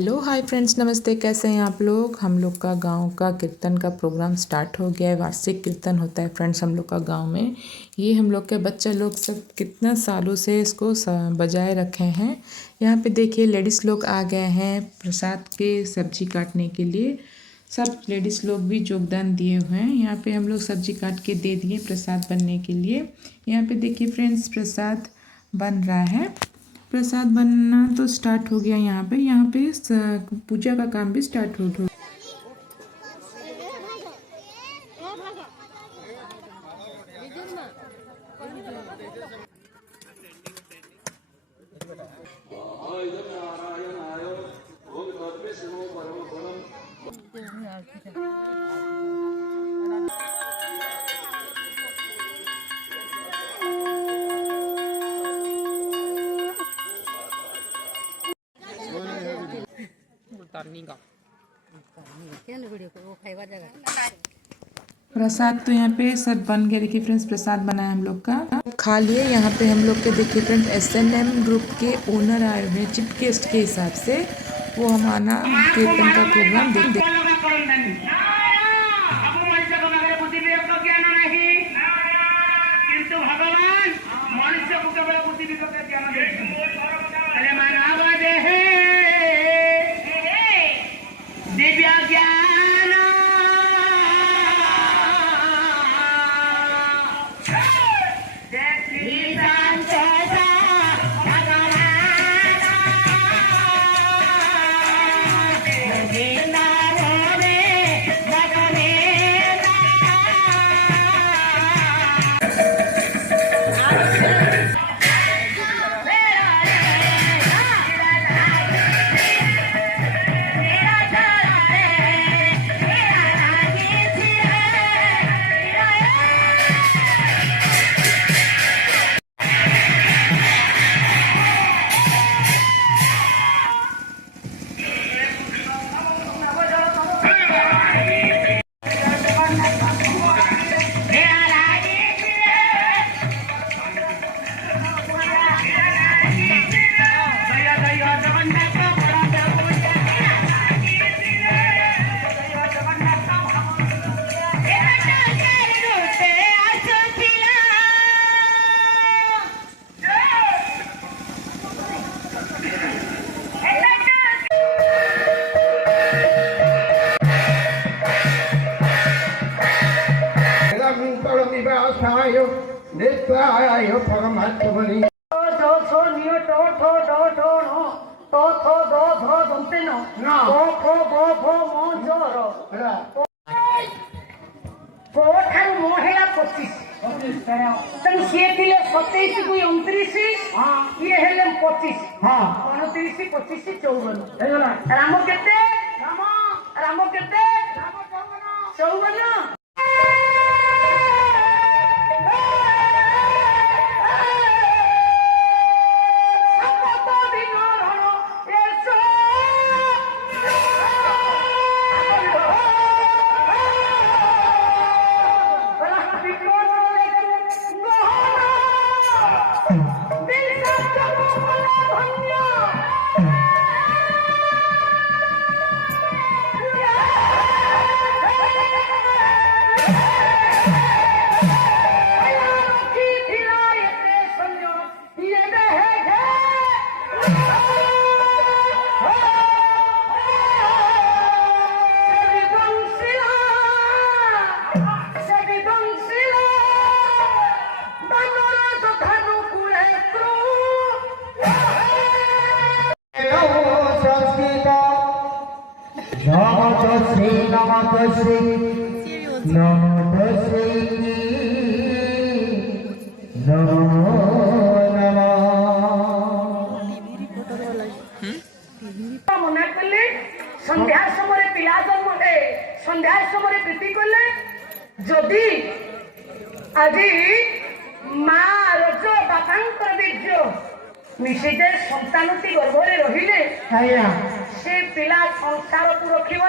Hello hi friends, नमस्ते। कैसे हैं आप लोग। हम लोग का गांव का कीर्तन का प्रोग्राम स्टार्ट हो गया है। वार्षिक कीर्तन होता है फ्रेंड्स हम लोग का गांव में। ये हम लोग के बच्चा लोग सब कितना सालों से इसको बजाए रखे हैं। यहाँ पे देखिए लेडीज़ लोग आ गए हैं प्रसाद के सब्जी काटने के लिए। सब लेडीज़ लोग भी योगदान दिए हुए हैं। यहाँ पे हम लोग सब्जी काट के दे दिए प्रसाद बनने के लिए। यहाँ पे देखिए फ्रेंड्स प्रसाद बन रहा है। प्रसाद बनना तो स्टार्ट हो गया। यहाँ पे पूजा का काम भी स्टार्ट हो गया। प्रसाद तो यहाँ पे सब बन गया। देखिए फ्रेंड्स प्रसाद बना है हम लोग का, खा लिए। यहाँ पे हम लोग के देखिए फ्रेंड्स SNM ग्रुप के ओनर आए हुए हैं चीफ गेस्ट के हिसाब से। वो हमारा कीर्तन का प्रोग्राम देख महिला 25 सी थे 27 को 29 ये हेले 25 29 25 54 राम केते राम केते 54 सन्ध्या समय पिला जन्म है सन्ध्या समय प्रीति कले जदि आज माँ रज बापांकर बीज मिशिदे संतानटी गर्भरे रहिले से पिला संसार को रखिब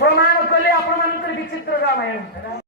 ପ୍ରମାଣ କଲେ ଆପଣମାନଙ୍କର ବିଚିତ୍ର ରାମାୟଣ।